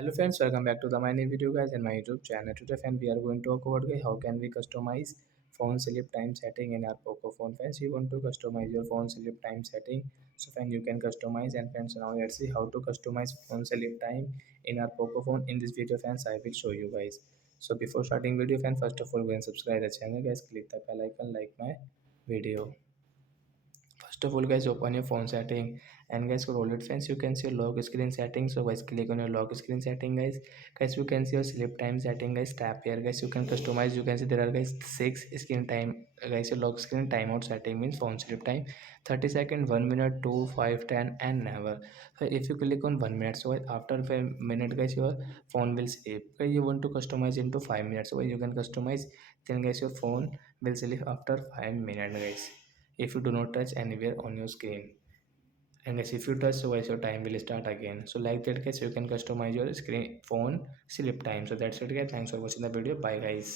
Hello friends, welcome back to the my new video guys in my YouTube channel. Today friend we are going to talk about guys, how can we customize phone sleep time setting in our Poco phone. Friends, you want to customize your phone sleep time setting, so friend you can customize. And friends, now let's see how to customize phone sleep time in our Poco phone. In this video friends, I will show you guys. So before starting video friend, first of all go and subscribe the channel guys, click the bell icon, like my video. First of all guys, open your phone setting and guys scroll it friends, you can see your lock screen setting. So guys, click on your lock screen setting guys you can see your sleep time setting guys. Tap here guys, you can customize. You can see there are guys 6 screen time guys. Your lock screen timeout setting means phone sleep time 30 seconds, 1 minute, 2, 5, 10 and never. So if you click on 1 minute, so guys, after 5 minutes guys your phone will sleep. Okay, you want to customize into 5 minutes, so guys, you can customize. Then guys your phone will sleep after 5 minutes guys, if you do not touch anywhere on your screen. And guys, if you touch, so guys your time will start again. So like that guys, you can customize your screen phone sleep time. So that's it guys, thanks for watching the video, bye guys.